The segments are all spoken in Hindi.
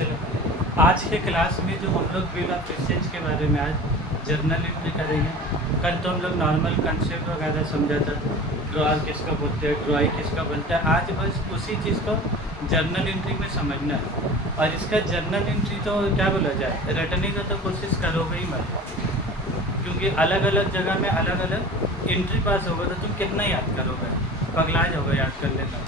चलो, आज के क्लास में जो हम लोग बिल ऑफ एक्सचेंज के बारे में आज जर्नल एंट्री करेंगे। कल तो हम लोग नॉर्मल कंसेप्ट वगैरह समझा था, ड्रॉअर किसका बोलते हैं, ड्रॉई किसका बोलता है। आज बस उसी चीज़ को जर्नल एंट्री में समझना है। और इसका जर्नल एंट्री तो क्या बोला जाए, रटने का तो कोशिश करोगे ही मत, क्योंकि अलग अलग जगह में अलग अलग एंट्री पास होगा तो तुम कितना याद करोगे, पगला जाओगे याद कर लेना।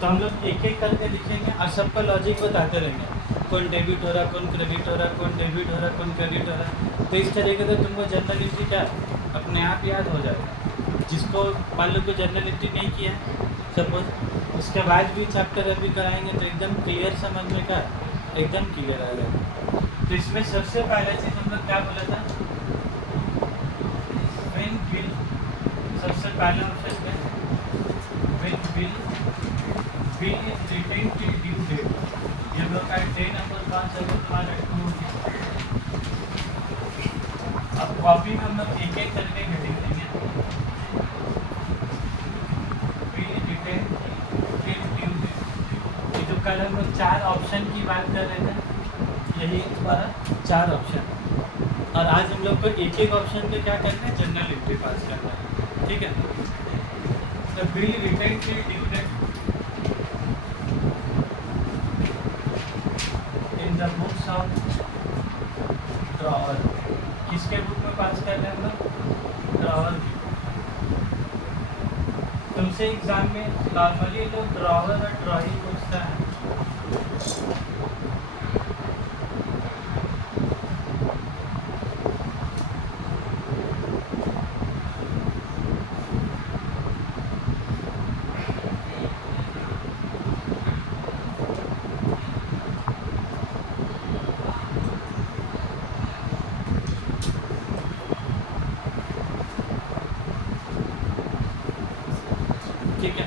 तो हम लोग एक एक करके लिखेंगे और सबका लॉजिक बताते रहेंगे, कौन डेबिट हो रहा, कौन क्रेडिट हो रहा, कौन डेबिट हो रहा, कौन क्रेडिट हो रहा। तो इस तरीके से तुमको जर्नल एंट्री क्या अपने आप याद हो जाएगा। जिसको मान लो कोई जर्नल एंट्री नहीं किया सपोज, उसके बाद भी चैप्टर अभी कराएंगे तो एकदम क्लियर समझ में का एकदम क्लियर आ जाएगा। तो इसमें सबसे पहला चीज़ हम लोग क्या बोला था, व्हेन बिल, सबसे पहला ऑप्शन में when bill is retained till due date. ये लोग का 10 नंबर 5 अगर तुम्हारा 2 हो गया। अब कॉपी में हम लोग एक एक करके हेडिंग देंगे। Bill retained till due date. ये जो कल हम लोग 4 ऑप्शन की बात कर रहे थे, यही तुम्हारा 4 ऑप्शन। और आज हम लोग को एक एक ऑप्शन पे क्या करना है, जनरल एंट्री पास करना है, ठीक है। तो bill retained till due date in the books of drawer. किसके बुक में पास करना है हम लोग, ड्रॉअर की। तुमसे एग्जाम में नॉर्मली लोग ड्रॉअर और ड्रॉइंग पूछता है। ठीक है,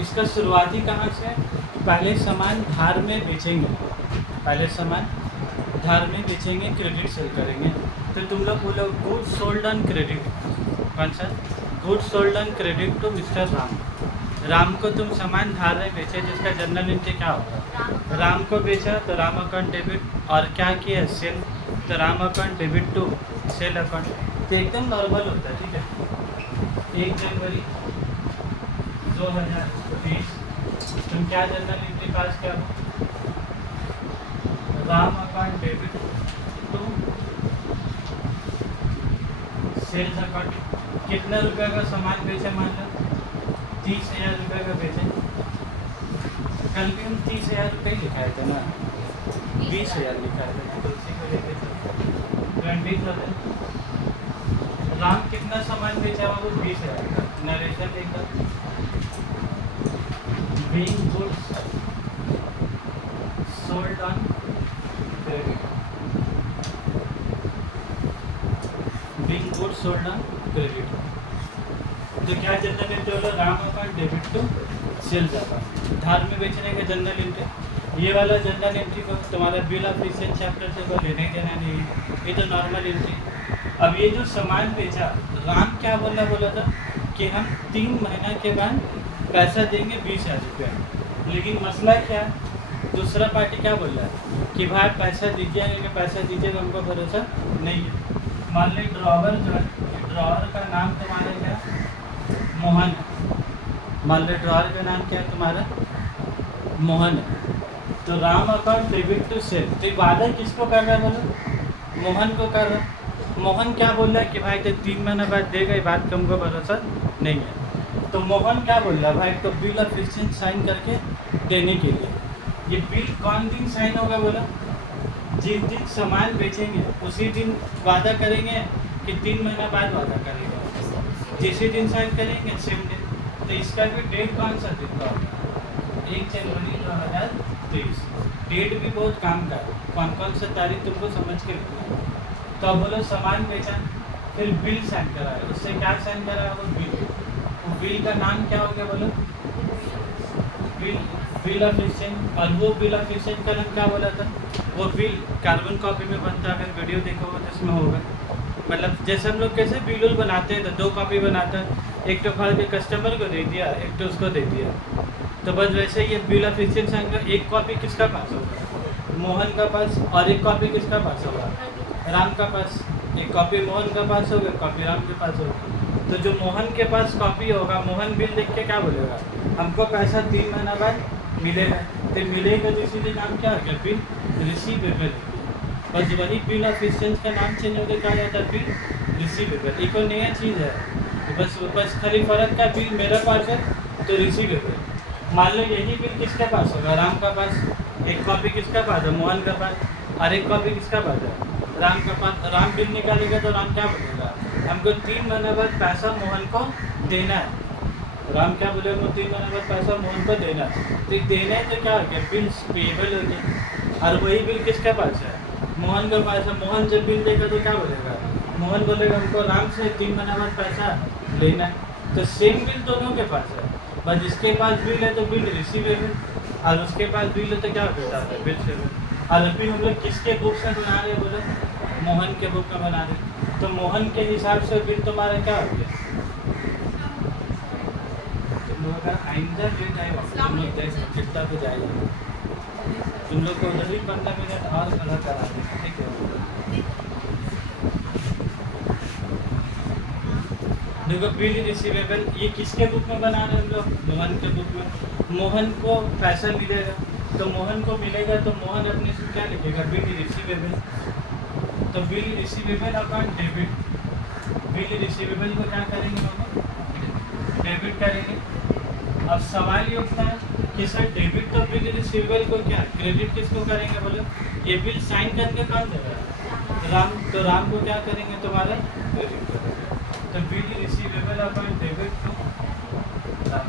इसका शुरुआती कहाँ से है, पहले सामान धार में बेचेंगे, पहले सामान धार में बेचेंगे, क्रेडिट सेल करेंगे। तो तुम लोग बोलो गुड्स सोल्ड ऑन क्रेडिट, कौन सा, goods sold on credit to mister Ram. Ram को तुम सामान धार में बेचे, जिसका जनरल एंट्री क्या होगा, राम को बेचा तो राम अकाउंट डेबिट, और क्या किया सेल, तो Ram account debit to sale account. तो एकदम नॉर्मल होता है, ठीक है। 1 जनवरी 2020 तुम क्या जनरल एंट्री पास कर, Ram account debit to sales account. कितना रुपए का सामान बेचे, मान लो 30,000 रुपये का बेचे। कल भी हम 30,000 रुपये लिखाए थे ना, 20,000 लिखाए थे, तो उसी को लेके 20,000। राम कितना सामान बेचा हुआ, वो 20,000 का। नरेशन देखा, being goods sold on credit, being goods sold on credit। तो क्या जनरल एंट्री वाला, Ram account debit to sales account, धार में बेचने का जनरल एंट्री। ये वाला जनरल एंट्री को तुम्हारा बिल ऑफ एक्सचेंज चैप्टर से को लेने देना नहीं है, ये तो नॉर्मल एंट्री। अब ये जो सामान बेचा, राम क्या बोला था कि हम 3 महीना के बाद पैसा देंगे 20,000 रुपया। लेकिन मसला क्या है, दूसरा पार्टी क्या बोल रहा है कि भाई पैसा दीजिए, नहीं पैसा दीजिएगा, हमको भरोसा नहीं है। मान ली ड्रॉवर जो है, ड्रॉवर का नाम तुम्हारा क्या, मोहन है। मान ली ड्रॉवर का नाम क्या है तुम्हारा, मोहन है। तो Ram account debit to sale, तो वादा किसको कर रहा है बोलो, मोहन को कर रहा है। मोहन क्या बोल रहा है कि भाई तो 3 महीना बाद देगा, ये बात का हमको भरोसा नहीं है। तो मोहन क्या बोल रहा है भाई, तो बिल ऑफ एक्सचेंज साइन करके देने के लिए। ये बिल कौन दिन साइन होगा बोला, जिस दिन सामान बेचेंगे उसी दिन वादा करेंगे कि 3 महीना बाद वादा करेंगे, जिसी दिन साइन करेंगे सेम डे। तो इसका भी डेट कौन सा दिन का होगा, 1 जनवरी 2023। डेट भी बहुत काम का है, कौन कौन सा तारीख तुमको समझ के रखना है। तो अब बोलो सामान बेचा, फिर बिल साइन करा है, उससे क्या साइन करा है, वो बिल। वो बिल का नाम क्या हो गया बोलो, बिल ऑफ एक्सचेंज। और वो बिल ऑफ एक्सचेंज का नाम क्या बोला था, वो बिल कार्बन कॉपी में बनता है, अगर वीडियो देखोगे तो इसमें होगा। मतलब जैसे हम लोग कैसे बिल बनाते हैं तो 2 कॉपी बनाता है, एक तो फाड़ के कस्टमर को दे दिया, एक तो उसको दे दिया। तो बस वैसे ये बिल ऑफ एक्सचेंज साइन का 1 कॉपी किसका पास होगा, मोहन का पास, और एक कॉपी किसका पास होगा? राम का पास। एक कॉपी मोहन का पास होगा, कॉपी राम के पास होगा। तो जो मोहन के पास कॉपी होगा, मोहन बिल देख के क्या बोलेगा? हमको पैसा 3 महीना बाद मिलेगा। तो मिलेगा तो इसीलिए नाम क्या हो गया? Bill receivable. बस वही बिल ऑफ एक्सचेंज का नाम चेंज होकर क्या जाता है? Bill receivable. एक और नया चीज़ है, तो बस खाली फर्क का बिल मेरा पास है तो रिसीवेबल। मान लो यही बिल किसके पास होगा? राम का पास। एक कॉपी किसका पास है? मोहन का पास। और एक कॉपी किसका पास है? राम का पास। राम बिल निकालेगा तो राम क्या बोलेगा? हमको 3 महीने बाद पैसा मोहन को देना है। राम क्या बोलेगा? वो 3 महीने बाद पैसा मोहन को देना है। तो देना है तो क्या हो गया? बिल पेएबल हो गया। और वही बिल किसके पास है? मोहन के पास है। मोहन जब बिल देगा तो क्या बोलेगा? मोहन बोलेगा हमको राम से 3 महीने बाद पैसा लेना है। तो सेम बिल दोनों के पास है, बस जिसके पास बिल है तो बिल रिसीवेबल, और उसके पास बिल है तो क्या होता है? Bill payable. और अभी हम लोग किसके बुक से बना रहे हैं? बोले मोहन के बुक में बना रहे। तो मोहन के हिसाब से बिल तुम्हारा क्या हो गया? तुम लोग का आइंदा बिल आएगा, तुम लोग देख कितना तो जाएगा। तुम लोग को उधर ही 15 मिनट और खड़ा करा देंगे, ठीक है? देखो बिल रिसीवेबल, ये किसके बुक में बना रहे हैं हम लोग? मोहन के बुक में। मोहन को पैसा मिलेगा, तो मोहन को मिलेगा तो मोहन अपने से क्या लिखेगा? Bill receivable. तो bill receivable upon debit. Bill receivable को क्या करेंगे हम लोग? डेबिट करेंगे। अब सवाल ये उठता है कि सर डेबिट तो बिल रिसीवेबल को क्या क्रेडिट किसको करेंगे? बोलो ये बिल साइन करके कौन देगा? राम। तो राम को क्या करेंगे? तुम्हारा क्रेडिट करेंगे। तो bill receivable upon debit to Ram.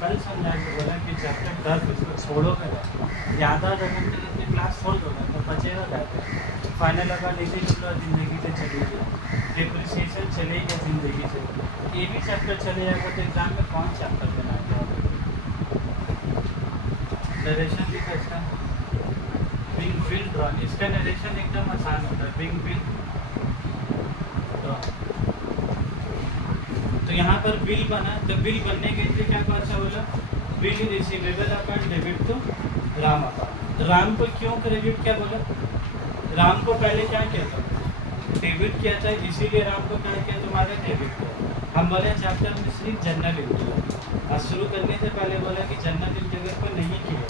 कल समझा के बोला कि चैप्टर 10 इसको छोड़ोगे ना, याद आ जाएगा अपनी क्लास छोड़ दोगे तो बचेगा क्या? फाइनल अगर लेके चलो ज़िंदगी से चलेगी, डिप्रिसिएशन चलेगा ज़िंदगी से, ये भी चैप्टर चले जाएगा तो एग्जाम में कौन चैप्टर बनाएगा? नरेशन भी कैसा? बिंग बिल ड्रॉ, इसका नरेशन एकदम आसान होता है। Being bill draw. तो यहाँ पर बिल बना, तो बिल बनने के लिए क्या कौन सा बोला? Bill receivable upon debit to Ram upon. राम को क्यों क्रेडिट क्या बोला? राम को पहले क्या किया था? डेबिट किया था, इसीलिए राम को क्या किया? तुम्हारे डेबिट को। हम बोले चैप्टर में सिर्फ जनरल इंटीग्रल, और शुरू करने से पहले बोला कि जनरल इंटीग्रल को नहीं किया।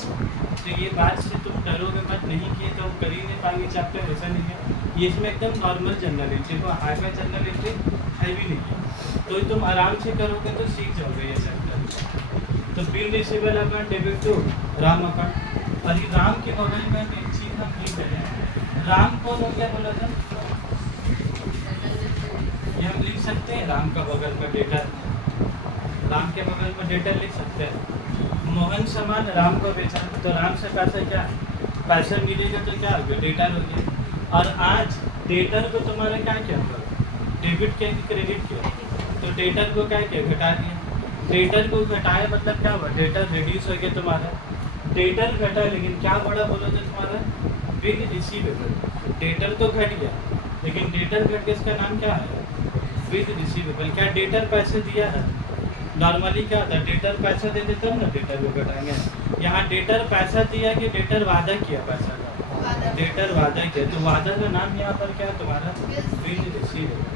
तो ये बात से तुम डरोगे मत, नहीं किए तो हम कर ही नहीं पाएंगे चैप्टर, ऐसा नहीं है। ये इसमें एकदम नॉर्मल जनरल इंटीग्रल को हाईवे जनरल इंटीग्रल है भी नहीं है, तो तुम आराम से करोगे तो सीख जाओगे ये चैप्टर। तो bill receivable upon debit to Ram upon. और ये राम के बगल में एक चीज़ हम लिख रहे हैं, राम को लोग क्या बोला था? ये हम लिख सकते हैं राम का बगल में डेटर, राम के बगल में डेटर लिख सकते हैं। मोहन सामान राम को बेचा, तो राम से पैसा क्या? पैसा मिलेगा तो क्या हो गया? डेटर हो गया। और आज डेटर को तुम्हारा क्या किया होगा? डेबिट किया कि क्रेडिट किया? तो डेटर को क्या किया? घटा दिया। डेटर को घटाया मतलब क्या हुआ? डेटर रिड्यूस हो गया तुम्हारा। डेटर घटा, लेकिन क्या बड़ा बोलो तो तुम्हारा बिल रिसीवेबल। डेटर तो घट गया, लेकिन डेटर घट के इसका नाम क्या है? Bill receivable. क्या डेटर पैसे दिया है? नॉर्मली क्या होता है? डेटर पैसा दे देते हो ना, डेटर को घटाएंगे। यहाँ डेटर पैसा दिया कि डेटर वादा किया पैसा का? डेटर वादा किया, तो वादा का नाम यहाँ पर क्या है तुम्हारा? Bill receivable.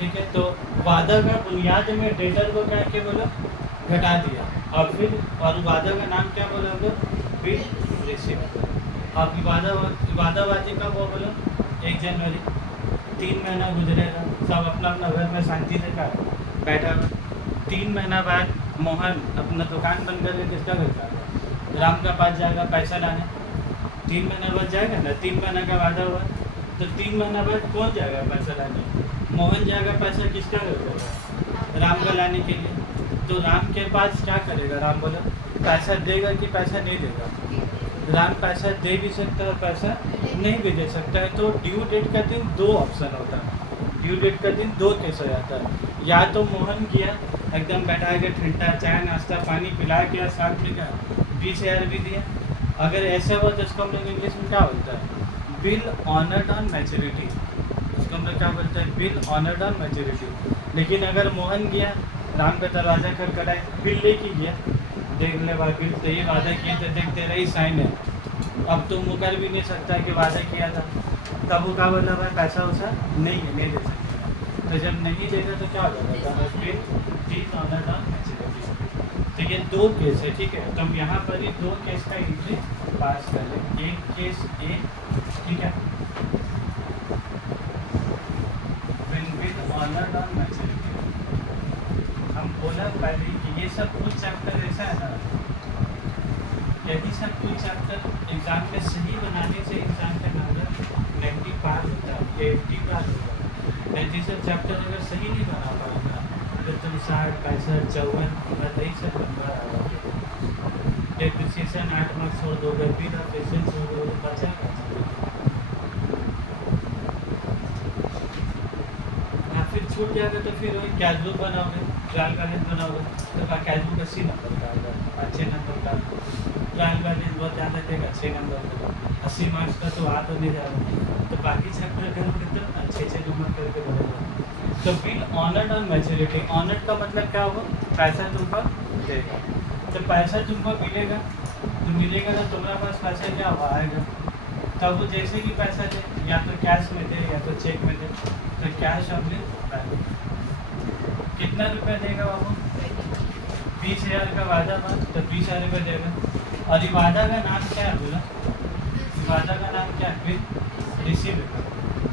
ठीक है, तो वादा का बुनियाद में डेटर को क्या किया बोलो? घटा दिया। और फिर और वादा का नाम क्या बोला हम लोग? Bill receivable. अब वादावादी का वो बोलो 1 जनवरी। 3 महीना गुजरेगा, सब अपना अपना घर में शांति से का बैठा हुआ। 3 महीना बाद मोहन अपना दुकान बंद करके किसका घर जाएगा? राम का पास जाएगा पैसा लाने। 3 महीना बाद जाएगा ना, 3 महीना का वादा हुआ, तो 3 महीना बाद कौन जाएगा पैसा लाने? मोहन जाएगा पैसा किसका घर जाएगा? राम का लाने के लिए। तो राम के पास क्या करेगा? राम बोला पैसा देगा कि पैसा नहीं देगा? राम पैसा दे भी सकता है और पैसा नहीं भी दे सकता है। तो ड्यू डेट का दिन 2 ऑप्शन होता है। ड्यू डेट का दिन 2 केस हो जाता है। या तो मोहन किया एकदम बैठा के ठंडा चाय नाश्ता पानी पिला के साथ में क्या 20,000 भी दिया। अगर ऐसा हुआ तो उसको हम लोग इंग्लिश में क्या बोलता है? Bill honoured on maturity. उसको हम लोग क्या बोलते हैं? Bill honoured on maturity. लेकिन अगर मोहन गया राम का दरवाज़ा खटखटाए, बिल लेके गया, देख ले बिल, तो ये वादा किए थे, देख तेरा ही साइन है, अब तुम मुकर भी नहीं सकता कि वादा किया था। तब वो क्या बोला, भाई पैसा वैसा नहीं है, नहीं दे सकते। तो जब नहीं देगा तो क्या हो जाएगा, फिर डीज ऑनर्ड ऑन मैच्योरिटी। तो ये दो केस है, ठीक है। तो हम यहाँ पर ही दो केस का एंट्री पास कर लें। एक केस ए, ठीक है, विद ऑनर्ड ऑन मैच्योरिटी। हम बोला पहले कि ये सब कुछ चैप्टर ऐसा है ना, यदि सब कुछ चैप्टर एग्जाम में सही बनाने से एग्जाम का नंबर 90 पार होता है, 80 पार होता है। यदि सब चैप्टर अगर सही नहीं बना पाएगा तो तुम 60, 65, 54 यही सब नंबर आओगे। डेप्रिसिएशन 8 मार्क्स छोड़ दोगे, फिर आप पेशेंस छोड़ दोगे, बचा फिर छूट जाएगा। तो फिर वही कैजुअल बनाओगे, ट्रायल बैलेंस बनाओगे, तो कैजुअल 80 नंबर का आएगा, अच्छे नंबर का। ट्रायल बैलेंस बहुत ज़्यादा देगा, 6 नंबर का, 80 मार्क्स का तो आ तो नहीं जाएगा। तो बाकी चैप्टर करोगे तो अच्छे नंबर करके बढ़ेगा। तो bill honoured on maturity, honoured का मतलब क्या होगा, पैसा तुमको देगा। तो पैसा तुमको मिलेगा, तो मिलेगा तो तुम्हारे पास पैसा क्या हुआ आएगा। तब वो जैसे कि पैसा दे, या तो कैश में दे या तो चेक में दे, तो कैश ऑन कितना रुपया देगा बाबू, 20,000 का वादा था, तो 20,000 रुपये देगा। और ये वादा का नाम क्या है बोला, वादा का नाम क्या है, बिल रिसीवेबल।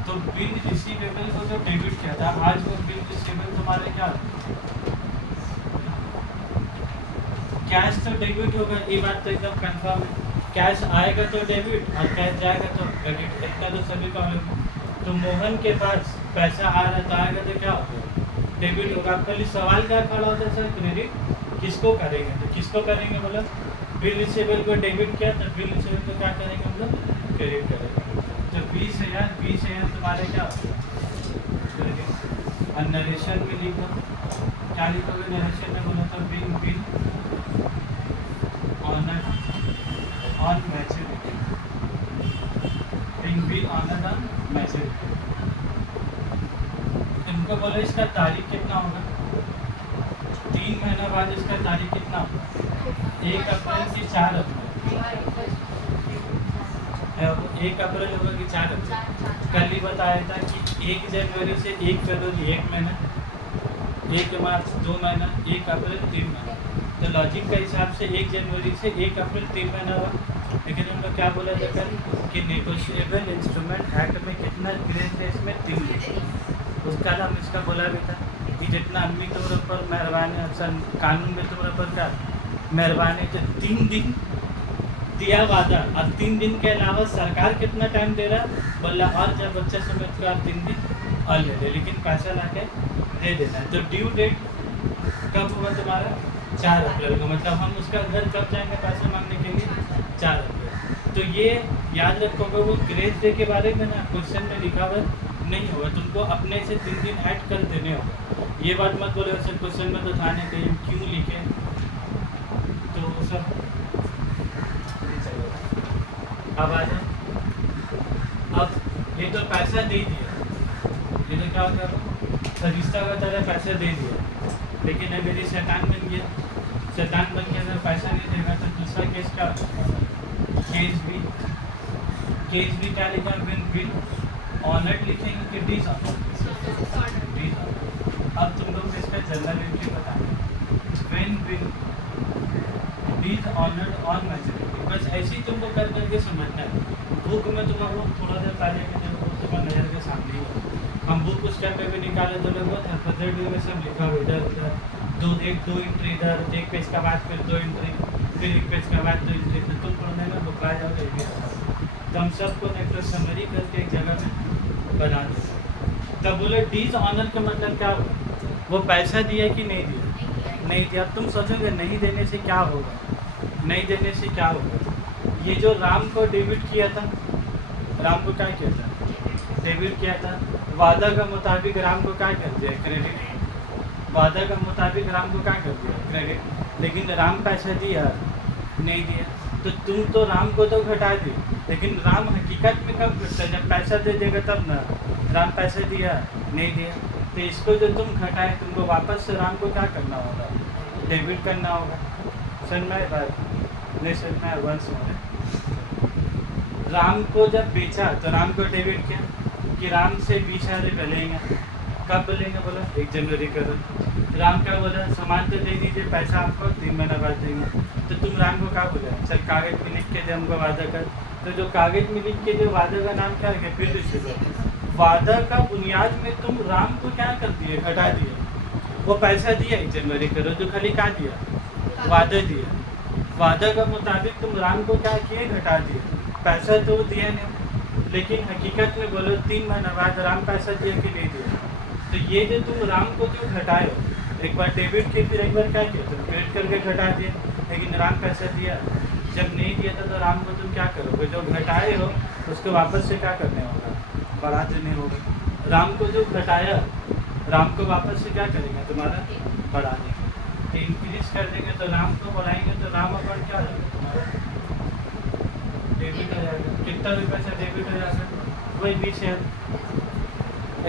तो बिल रिसीवेबल को जो डेबिट किया था, आज वो बिल रिसीवेबल तुम्हारे क्या, कैश तो डेबिट होगा, ये बात तो एकदम कंफर्म है। कैश आएगा तो डेबिट और कैश जाएगा तो क्रेडिट, इतना तो सभी का होगा। तो मोहन के पास पैसा आ रहा था, आएगा तो क्या होगा, डेबिट होगा। पहले सवाल क्या खड़ा होता है, सर क्रेडिट किसको करेंगे, तो किसको करेंगे मतलब बिल रिसीवेबल को डेबिट किया, तो बिल रिसीवेबल को क्या करेंगे मतलब क्रेडिट करेंगे। तो 20,000 तुम्हारे क्या होगा, और नरेशन में लिखो, क्या लिखोगे नरेशन में बोला तो bill honoured on maturity, bill honoured on maturity. इनको बोलो इसका तारीख कितना होगा, 3 महीना बाद इसका तारीख कितना होगा, 1 अप्रैल की 4 अप्रैल, 1 अप्रैल होगा कि 4 अप्रैल। कल ही बताया था कि 1 जनवरी से 1 फरवरी 1 महीना, 1 मार्च 2 महीना, 1 अप्रैल 3 महीना। तो लॉजिक का हिसाब से 1 जनवरी से 1 अप्रैल 3 महीना हुआ। लेकिन हम लोग क्या बोला था कल कि नेगोशिएबल इंस्ट्रूमेंट एक्ट में कितना ग्रेस है, इसमें 3 दिन। उसका नाम इसका बोला भी था कि जितना आदमी तुम्हारे ऊपर मेहरबान है, अक्सर कानून में तुम्हारे ऊपर क्या मेहरबान है, तो 3 दिन दिया वादा, और 3 दिन के अलावा सरकार कितना टाइम दे रहा बोला, और जब बच्चा समझ कर आप 3 दिन और ले ले, लेकिन पैसा ला के दे देना है। तो ड्यू डेट कब हुआ तुम्हारा, 4 अप्रैल को। मतलब हम उसका घर कब जाएंगे पैसा मांगने के लिए, 4 अप्रैल। तो ये याद रखोगे, वो ग्रेस डे के बारे में ना क्वेश्चन में लिखा हुआ नहीं होगा, तुमको अपने से 3 दिन ऐड कर देने होगा। ये बात मत बोलो सर क्वेश्चन में तो था नहीं, कहीं क्यों लिखे, तो वो सब अब आ जाए। अब ये तो पैसा दे दिया, ये तो क्या होगा, रिश्ता का तरह पैसा दे दिया, लेकिन अब मेरी शैतान बन गया, शैतान बन गया, अगर पैसा नहीं देगा तो दूसरा केस क्या होगा, केस भी क्या लिखा, बिल ऑनर्ड लिखेंगे कि डिस ऑनर्ड। अब तुम लोग इसका जनरल एंट्री बताएं, when bill dishonoured on maturity, बस ऐसे ही तुमको कर करके समझना है। बुक में तुम्हारा थोड़ा देर पहले के तुम्हारे नज़र के सामने ही हम बुक उस टाइम पे भी निकाले तो लोग में सब लिखा हुआ इधर उधर, दो एंट्री इधर, एक पेज का बाद फिर 2 एंट्री, फिर एक पेज का बाद 2 एंट्री, तो तुम पढ़ने में बुकला जाओगे। तो हम सबको एक समरी करके एक जगह में बना देते। तब बोले डीज ऑनर का मतलब क्या होगा, वो पैसा दिया कि नहीं दिया, नहीं दिया। तुम सोचोगे नहीं देने से क्या होगा, नहीं देने से क्या होगा। ये जो राम को डेबिट किया था, राम को क्या किया था, डेबिट किया था, वादा का मुताबिक राम को क्या कर दिया, क्रेडिट। वादा का मुताबिक राम को क्या कर दिया, क्रेडिट। लेकिन राम पैसा दिया नहीं दिया, तो तुम तो राम को तो घटा दी, लेकिन राम हकीकत में कब घटता है, जब पैसा दे देगा तब ना। राम पैसा दिया नहीं दिया, तो इसको जो तुम घटाए, तुमको वापस से राम को क्या करना होगा, डेबिट करना होगा। सन्मय नहीं सन्मय वंश में राम को जब बेचा तो राम को डेबिट किया कि राम से 20,000 रुपये लेंगे। कब लेंगे बोला 1 जनवरी का रोज। राम क्या बोला सामान तो दे दीजिए, पैसा आपको 3 महीना बाद देंगे। तो तुम राम को क्या बोला चल कागज में लिख के दे हमको वादा कर। तो जो कागज में लिख के जो वादा का नाम क्या है बिल रिसीवर। वादा का बुनियाद में तुम राम को क्या कर दिए घटा दिए। वो पैसा दिया 1 जनवरी का रोज जो खाली क्या दिया वादा दिया। वादा का मुताबिक तुम राम को क्या किए घटा दिए। पैसा तो दिया नहीं लेकिन हकीकत में बोलो 3 महीना बाद राम पैसा दिया कि नहीं दिया। तो ये जो तुम राम को जो घटाए हो एक बार डेबिट किए फिर एक बार क्या किया तुम क्रेडिट करके घटा दिए। लेकिन राम पैसा दिया जब नहीं दिया था तो राम को तुम क्या करोगे जो घटाए हो उसको वापस से क्या करने होगा बढ़ा देने होगा। राम को जो घटाया राम को वापस से क्या करेंगे तुम्हारा बढ़ा देंगे। इंक्रीज कर देंगे तो राम को बढ़ाएंगे तो राम अकाउंट क्या हो जाएगा तुम्हारा डेबिट हो जाएगा। कितना भी पैसा डेबिट हो जाएगा वही 20,000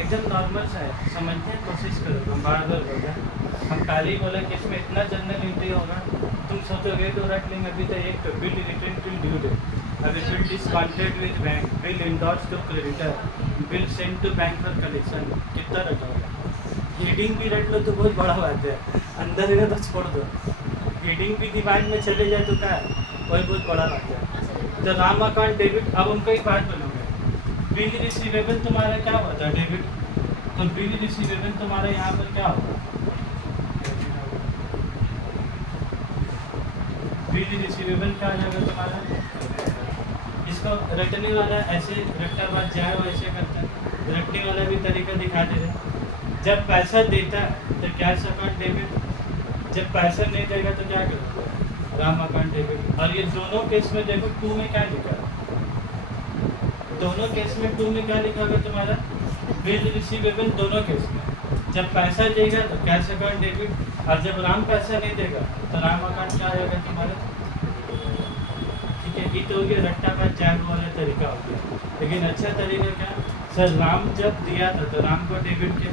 एकदम नॉर्मल सा है। समझने की कोशिश करो। हम बार बार बोल रहे हम पहले ही बोला कि इसमें इतना जनरल एंट्री होगा तुम सोचोगे तो रख लेंगे। अभी तो एक तो bill return till due date अभी bill discounted with bank bill endorse to creditor bill send to bank for collection कितना रखोगे। हेडिंग भी रख लो तो बहुत बड़ा बात है अंदर है तो छोड़ दो। हेडिंग भी दिमाग में चले जाए तो क्या है वही बहुत बड़ा बात है। तो राम अकाउंट डेबिट। अब हम कई बात बोलोगे बिल रिसीवेबल तुम्हारा क्या होता है डेबिट। तो बिल रिसीवेबल तुम्हारा यहाँ पर क्या होगा बिल रिसीवेबल क्या आ जाएगा तुम्हारा। इसको रटने वाला ऐसे रट्टा बात जाए वैसे करता है। रटने वाला भी तरीका दिखा दे रहे। जब पैसा देता है तो कैश अकाउंट डेबिट। जब पैसा नहीं देगा तो क्या करोगे राम अकाउंट डेबिट। और ये दोनों केस में देखो 2 में क्या लिखा है। दोनों केस में 2 में क्या लिखा होगा तुम्हारा बिल रिसीवेबल। दोनों केस में जब पैसा देगा तो कैश अकाउंट डेबिट और जब राम पैसा नहीं देगा तो राम अकाउंट क्या आएगा तुम्हारा। ठीक है ये तो हो गया रट्टा बात जाग वाला तरीका हो गया। लेकिन अच्छा तरीका क्या सर राम जब दिया था तो राम को डेबिट किया।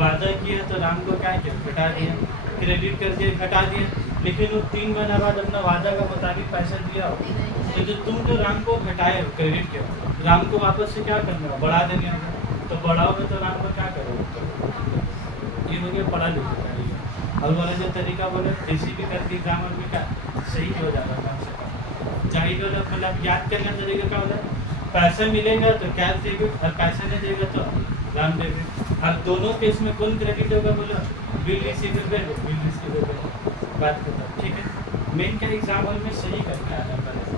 वादा किया तो राम को क्या किया घटा दिया। क्रेडिट कर दिया घटा दिया। लेकिन वो 3 महीना बाद अपना वादा का मुताबिक पैसा दिया हो तो जो तुम जो राम को घटाए हो क्रेडिट किया राम को वापस से क्या करना बढ़ा देंगे होगा। तो बढ़ाओगे तो राम को क्या करोगे। ये हो गया पढ़ा लिखा तरीका। और वाला जो तरीका बोले जैसी भी करके एग्जाम में क्या सही हो जाएगा कम से कम। जाहिर हो मतलब याद करने का तरीका क्या होता है पैसा मिलेगा तो कैश डेबिट और पैसा नहीं देगा तो राम डेबिट। और दोनों केस में कौन क्रेडिट होगा बोलो बिल रिसीवेबल बात करता। ठीक है मेन क्या एग्जाम्पल में सही करके आना पड़ेगा।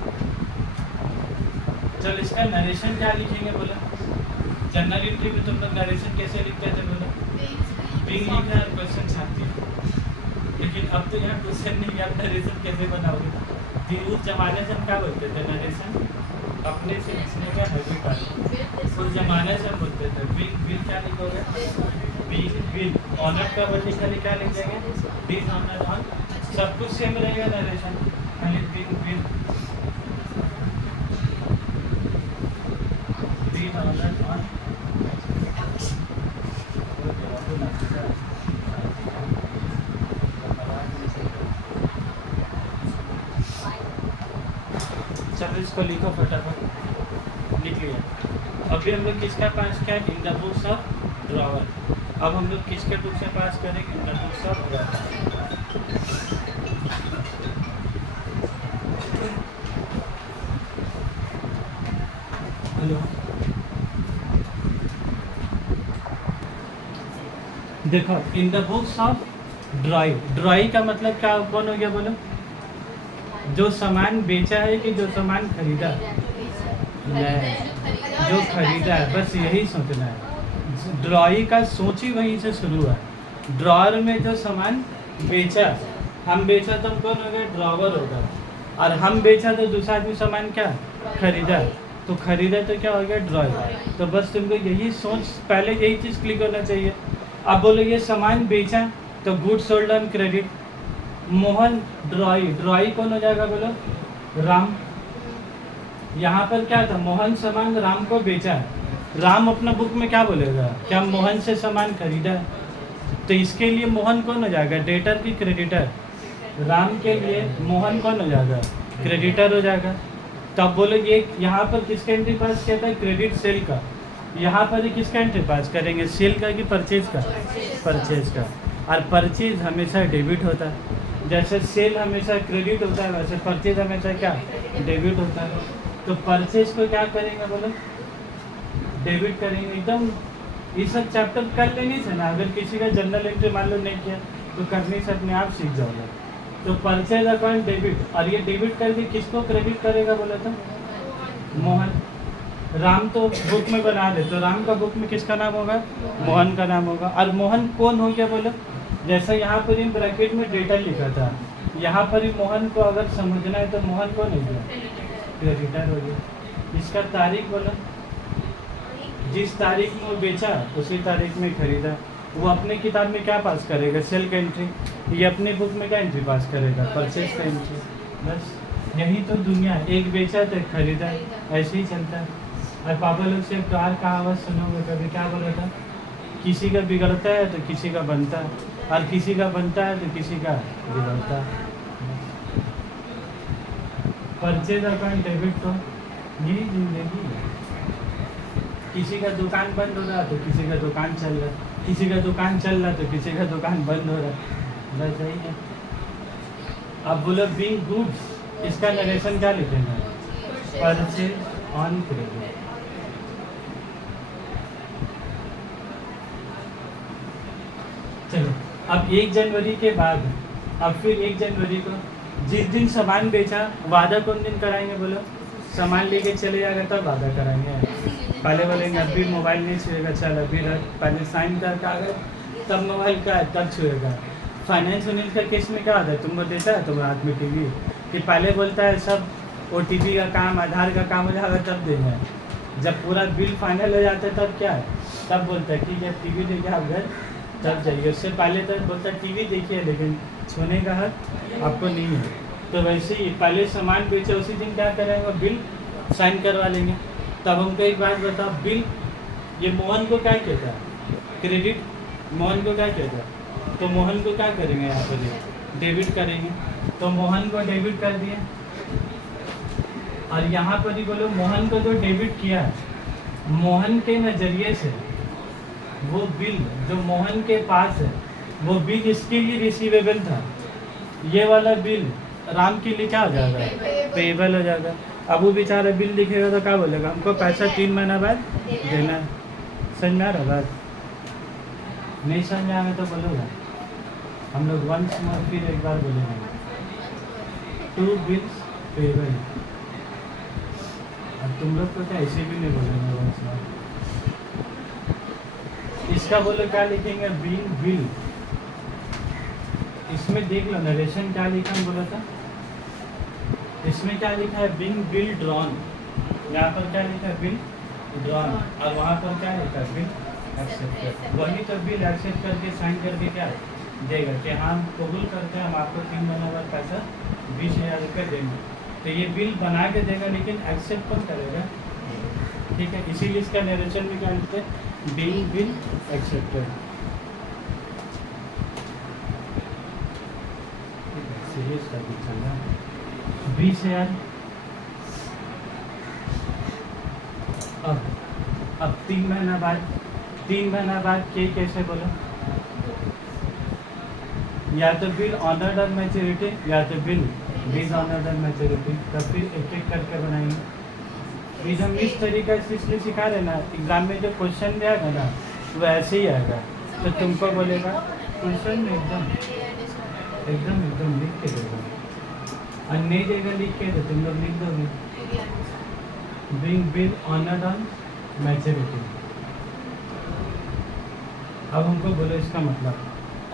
चल इसका नरेशन क्या लिखेंगे बोला। जनरल एंट्री में तुम लोग नरेशन कैसे लिखते थे बोला बिंग लिखा है क्वेश्चन छापती है। लेकिन अब तो यहाँ क्वेश्चन नहीं है आप नरेशन कैसे बनाओगे। उस जमाने से हम क्या बोलते थे नरेशन अपने से लिखने का हैबिट आया। उस जमाने से हम बोलते थे बिल बिल क्या लिखोगे बिल बिल ऑनर का वर्ड लिखा क्या लिख देंगे बिल ऑनर ऑन सब कुछ सेम रहेगा नरेशन खाली bill bill bill honour on चलो इसको लिखो फटाफट लिख लिया। अभी हम लोग किसका पास किया इन द बुक्स ऑफ ड्रॉवर। अब हम लोग किसके बुक से पास करेंगे इन the books of drawer. Hello देखो इन the books of dry. Dry का मतलब क्या कौन हो गया बोलो जो सामान बेचा है कि जो सामान खरीदा जो खरीदा है बस यही सोचना है। ड्रॉई का सोच ही वहीं से शुरू है। ड्रॉअर में जो सामान बेचा हम बेचा तो कौन हो गया ड्रॉवर होगा और हम बेचा तो दूसरा आदमी सामान क्या खरीदा तो खरीदा तो क्या हो गया ड्रॉई। तो बस तुमको यही सोच पहले यही चीज़ क्लिक होना चाहिए। अब बोलो ये सामान बेचा तो goods sold on credit. Mohan ड्रॉई ड्रॉई कौन हो जाएगा बोलो राम। यहाँ पर क्या था मोहन सामान राम को बेचा है। राम अपना बुक में क्या बोलेगा क्या मोहन से सामान खरीदा है। तो इसके लिए मोहन कौन हो जाएगा डेटर की क्रेडिटर राम के लिए मोहन कौन हो जाएगा, क्रेडिटर हो जाएगा। तब बोलो ये यहाँ पर किसका एंट्री पास किया था, क्रेडिट सेल का। यहाँ पर किसका एंट्री पास करेंगे, सेल का कि परचेज का, परचेज का। और परचेज हमेशा डेबिट होता है, जैसे सेल हमेशा क्रेडिट होता है वैसे परचेज हमेशा क्या, डेबिट होता है। तो परचेज को क्या करेंगे बोलो, डेबिट करेंगे। एकदम ये सब चैप्टर कर लेनी है ना, अगर किसी का जनरल एंट्री मान लो नहीं किया तो करने से अपने आप सीख जाओगे। तो परचेज अकाउंट डेबिट, और ये डेबिट करके किसको क्रेडिट करेगा बोला था, मोहन। राम तो बुक में बना दे, तो राम का बुक में किसका नाम होगा, मोहन का नाम होगा। और मोहन कौन हो गया बोलो, जैसा यहाँ पर इन ब्रैकेट में डेटा लिखा था, यहाँ पर ही मोहन को अगर समझना है तो मोहन कौन हो गया, क्रेडिटर हो गया। इसका तारीख बोलो, जिस तारीख में वो बेचा उसी तारीख में खरीदा। वो अपने किताब में क्या पास करेगा, सेल का एंट्री, ये अपने बुक में क्या एंट्री पास करेगा, परचेज का एंट्री। बस यही तो दुनिया है, एक बेचा तो एक खरीदा, ऐसे ही चलता है। और पापा लोग से कार का आवाज़ सुनोगे कभी, क्या बोला था, किसी का बिगड़ता है तो किसी का बनता है, और किसी का बनता है तो किसी का बिगड़ता है। परचेज अकाउंट डेबिट तो यही जिंदगी है। किसी का दुकान बंद हो रहा तो किसी का दुकान चल रहा, किसी का दुकान चल रहा तो किसी का दुकान बंद हो रहा, बस यही है। अब बोलो बीइंग गुड्स, इसका नरेशन क्या लिखेंगे, परचेज ऑन क्रेडिट। चलो अब 1 जनवरी के बाद, अब फिर 1 जनवरी को जिस दिन सामान बेचा वादा कौन दिन कराएंगे बोलो, सामान लेके चले जाएगा तब वादा कराएंगे। पहले बोलेंगे अभी मोबाइल नहीं छुएगा, चल अभी रख, पहले साइन कर कागज तब मोबाइल का है तब छुएगा। फाइनेंस वाइनेंस का केस में क्या होता है, तुमको देता है तुम्हारे हाथ में टीवी, कि पहले बोलता है सब OTP का काम, आधार का काम हो जाएगा तब देंगे। जब पूरा बिल फाइनल हो जाता है तब क्या है, तब बोलता है ठीक है टीवी देखिए आप घर तब जाइए। उससे पहले तक बोलता है टीवी देखिए लेकिन छूने का हक आपको नहीं है। तो वैसे ही पहले सामान बेचा उसी दिन क्या करेंगे, बिल साइन करवा लेंगे। तब हमको एक बात बताओ, बिल ये मोहन को क्या कहता है, क्रेडिट मोहन को क्या कहता है, तो मोहन को क्या करेंगे यहाँ पर, डेबिट करेंगे। तो मोहन को डेबिट कर दिए, और यहाँ पर ही बोलो मोहन को जो डेबिट किया है, मोहन के नज़रिए से वो बिल जो मोहन के पास है वो बिल इसके लिए रिसीवेबल था, ये वाला बिल राम के लिए क्या हो जाएगा, पेएबल हो जाएगा। अब वो बेचारा बिल लिखेगा तो क्या बोलेगा, हमको पैसा 3 महीना बाद देना है। समझ में आ रहा बात, नहीं समझ में आएगा तो बोलोगा, हम लोग वंस मोर फिर एक बार बोलेंगे, 2 बिल्स पेएबल। अब तुम लोग तो क्या ऐसे भी नहीं बोलेंगे वंस मोर। इसका बोलो क्या लिखेंगे, बीइंग बिल। इसमें देख लो नरेशन क्या लिखा है बोला था, इसमें क्या लिखा है, बीइंग बिल ड्रॉन। यहाँ पर क्या लिखा है, बिल ड्रॉन, और वहाँ पर क्या लिखा है, बिल एक्सेप्टेड। वही तो बिल एक्सेप्ट करके साइन करके क्या देगा कि हाँ कबूल करते हैं हम आपको 3 महीना बाद पैसा 20,000 रुपये देंगे। तो ये बिल बना के देगा लेकिन एक्सेप्ट कौन करेगा, ठीक है। इसीलिए इसका नरेशन में क्या लिखते हैं, being bill accepted. Serious topic चल रहा है, 20,000। अब 3 महीना बाद के कैसे बोलो, या तो बिल ऑनर्ड ऑन मैच्योरिटी या तो बिल डिसऑनर्ड ऑन मैच्योरिटी। तब फिर एक एक करके बनाएंगे। ये हम इस तरीका से इसलिए सिखा रहे ना, एग्जाम में जो क्वेश्चन भी आएगा ना वो ऐसे ही आएगा। तो तुमको बोलेगा क्वेश्चन में एकदम लिख के देगा, और नहीं देगा लिख के तो तुम लोग लिख दोगे, being bill honoured on maturity. अब हमको बोलो इसका मतलब,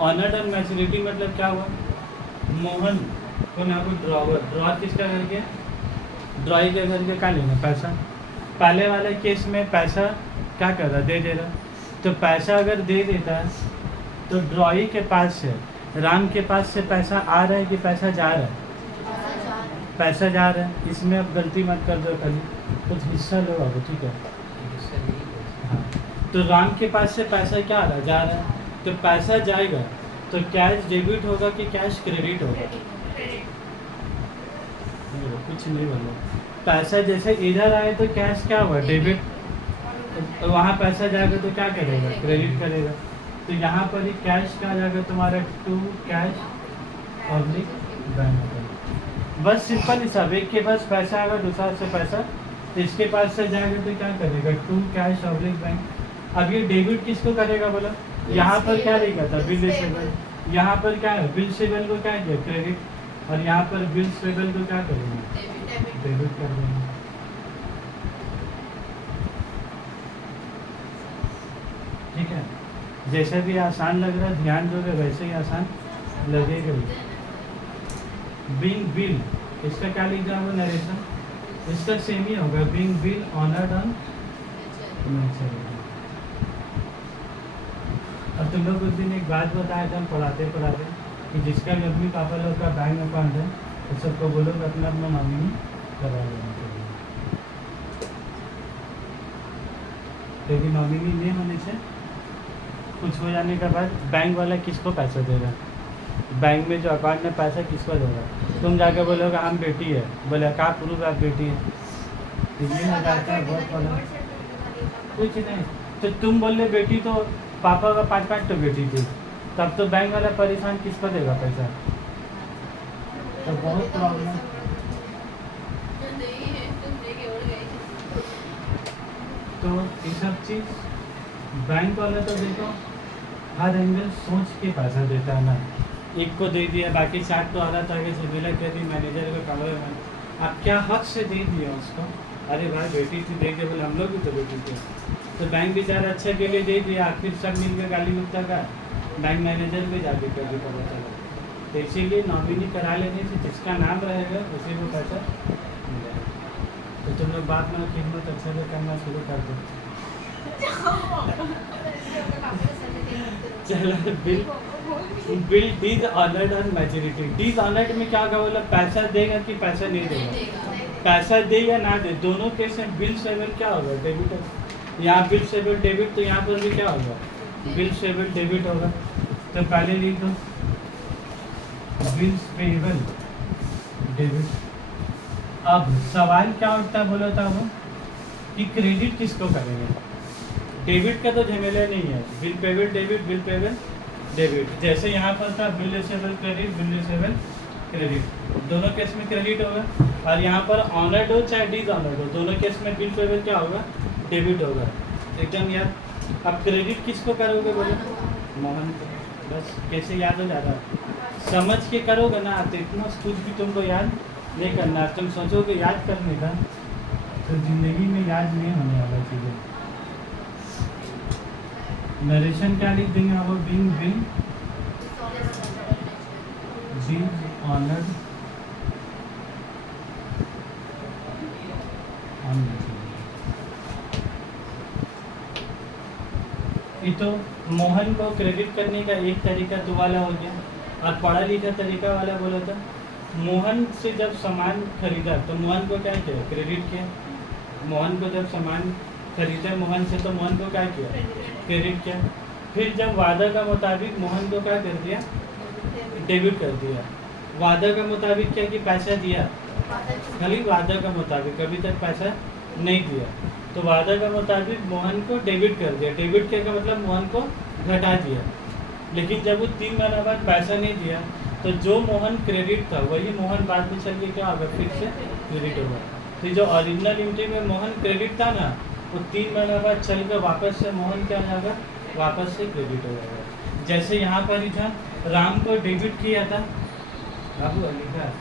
ऑनर्ड ऑन मैच्योरिटी मतलब क्या हुआ, मोहन को ना कोई ड्रॉर किसका करके, ड्रॉई के करके क्या लेना पैसा। पहले वाले केस में पैसा क्या कर रहा, दे रहा। तो पैसा अगर दे देता है तो ड्रॉई के पास से, राम के पास से पैसा आ रहा है कि पैसा जा रहा है, पैसा जा रहा है। इसमें अब गलती मत कर दो, कभी कुछ हिस्सा लो अब, ठीक है। हाँ, तो राम के पास से पैसा क्या आ रहा है, जा रहा है। तो पैसा जाएगा तो कैश डेबिट होगा कि कैश क्रेडिट होगा? कुछ नहीं बोलो। पैसा जैसे इधर आए तो कैश क्या हुआ? डेबिट। तो वहाँ पैसा जाएगा तो क्या करेगा? क्रेडिट करेगा। तो यहाँ पर ही कैश क्या आ जाएगा तुम्हारा? To cash public bank. बस सिंपल हिसाब, एक के पास पैसा आएगा दूसरा से पैसा, तो इसके पास से जाएगा तो क्या करेगा? To cash public bank. अब ये डेबिट किसको करेगा बोला? यहाँ पर क्या लिखा था? Bill receivable. यहाँ पर क्या है? बिल रिसीवेबल को क्या किया? क्रेडिट। और यहाँ पर बिल रिसीवेबल को क्या करेंगे? डेबिट कर देंगे। ठीक है, जैसे भी आसान लग रहा है ध्यान दोगे वैसे ही आसान लगेगा ही। बीइंग बिल, इसका क्या लिख रहा है नरेशन? इसका सेम ही होगा, being bill honoured on maturity. अब तुम लोग उस दिन एक बात बताया था हम पढ़ाते कि जिसका भी मम्मी पापा लोग का बैंक अकाउंट है तो सबको बोलो अपना अपना नॉमिनी करवा लेना चाहिए, क्योंकि नॉमिनी नहीं होने से कुछ हो जाने के बाद बैंक वाला किसको पैसा देगा? बैंक में जो अकाउंट में पैसा किसको देगा? तुम जाके बोलोगे हम बेटी है, बोले क्या प्रूफ आप बेटी है? 3,000 का बहुत बड़ा कुछ नहीं। तो तुम बोल रहे बेटी तो पापा का 5 तो बेटी थी, तब तो बैंक वाला परेशान किसको देगा पैसा? तो बहुत प्रॉब्लम। तो ये सब चीज़ बैंक वाला तो देखो हर एंगल सोच के पैसा देता है ना। एक को दे दिया, बाकी 4 तो आधा था कि बिला कर दी मैनेजर को कमरे में, आप क्या हक से दे दिया उसको? अरे भाई बेटी थी दे के बोले हम लोग भी तो बेटी थे। तो बैंक बेचारा अच्छा के लिए दे दिया, फिर सब मिल के गाली गुप्ता का बैंक मैनेजर भी जाके कर दी पता चला। तो इसीलिए नॉमिनी करा लेने से जिसका नाम रहेगा उसी को पैसा मिलेगा। तो तुम लोग बात में खिदमत अच्छे से करना शुरू कर दो। चलो bill dishonoured on maturity. Dishonoured में क्या होगा बोला? पैसा देगा कि पैसा नहीं देगा? पैसा दे या ना दे दोनों केस में बिल सेबल क्या होगा? डेबिट। यहाँ बिल सेबल डेबिट, तो यहाँ पर भी क्या होगा? बिल सेबल डेबिट होगा। तो पहले लिख दो बिल्स पेएबल डेबिट। अब सवाल क्या उठता बोला था वो कि क्रेडिट किसको करेंगे? डेबिट का तो झमेला नहीं है, bill payable debit, bill payable debit. जैसे यहाँ पर था bill receivable credit, bill receivable credit, दोनों केस में क्रेडिट होगा। और यहाँ पर ऑनर्ड हो चाहे डिस ऑनर्ड हो, दोनों केस में बिल पेबल क्या होगा? डेबिट होगा। एकदम याद। अब क्रेडिट किसको करोगे बोले? मोहन को। बस कैसे याद हो जाता है? समझ के करोगे ना, तो इतना कुछ भी तुमको याद नहीं करना। तुम सोचोगे याद करने का तो जिंदगी में याद नहीं होने वाला चीज़ें। नरेशन क्या लिख देंगे आप? Being bill honoured on. ये तो मोहन को क्रेडिट करने का एक तरीका तो वाला हो गया, और पढ़ा लिखा तरीका वाला बोला था मोहन से जब सामान खरीदा तो मोहन को क्या किया? क्रेडिट किया। मोहन को जब सामान खरीदा मोहन से तो मोहन को क्या किया? क्रेडिट किया। फिर जब वादा का मुताबिक मोहन को क्या कर दिया? डेबिट कर दिया। वादा का मुताबिक क्या कि पैसा दिया? खाली वादा का मुताबिक, अभी तक पैसा नहीं दिया। तो वादा का मुताबिक मोहन को डेबिट कर दिया। डेबिट किया का मतलब मोहन को घटा दिया। लेकिन जब वो 3 महीना बाद पैसा नहीं दिया तो जो मोहन क्रेडिट था वही मोहन बाद में चल के क्या होगा? फिर से क्रेडिट होगा। तो जो ओरिजिनल एंट्री में मोहन क्रेडिट था ना, वो 3 महीना बाद चल कर वापस से मोहन क्या हो जाएगा? वापस से क्रेडिट हो जाएगा। जैसे यहाँ पर ही था, राम को डेबिट किया था, बाबू लिखा,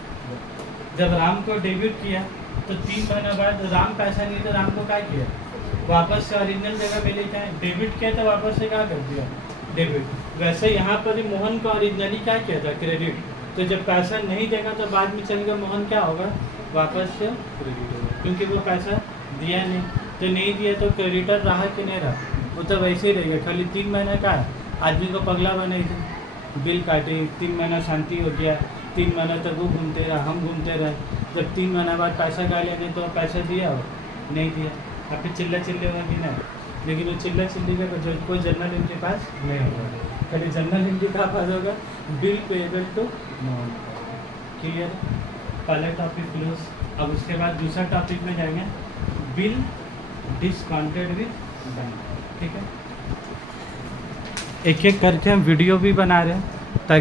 जब राम को डेबिट किया तो 3 महीना बाद राम पैसा नहीं तो राम को क्या किया? वापस से ओरिजिनल जगह पे लेके आए। डेबिट किया तो वापस से क्या कर दिया? डेबिट। वैसे यहाँ पर ही मोहन को ओरिजिनली क्या किया था? क्रेडिट। तो जब पैसा नहीं देगा तो बाद में चलेगा मोहन क्या होगा? वापस से क्रेडिट होगा, क्योंकि वो पैसा दिया नहीं। तो नहीं दिया तो क्रेडिटर रहा कि नहीं रहा? वो तो वैसे ही रहेगा। खाली 3 महीने का आदमी को पगला बनाई थी, बिल काटे, 3 महीना शांति हो गया, 3 महीना तक वो घूमते रहा, हम घूमते रहे। जब 3 महीना बाद पैसा गा लेने तो पैसा दिया हो? नहीं दिया। आप फिर चिल्ला चिल्ले होगा कि नहीं? लेकिन वो चिल्ला चिल्ली का कोई जनरल इनके पास नहीं होगा। खाली जनरल एंट्री कहाँ पास होगा, बिल पेएबल टू क्लियर। पहला टॉपिक क्लोज। अब उसके बाद दूसरा टॉपिक में जाएंगे, बिल डिस्काउंटेड विद बैंक। ठीक है, एक एक करके हम वीडियो भी बना रहे हैं।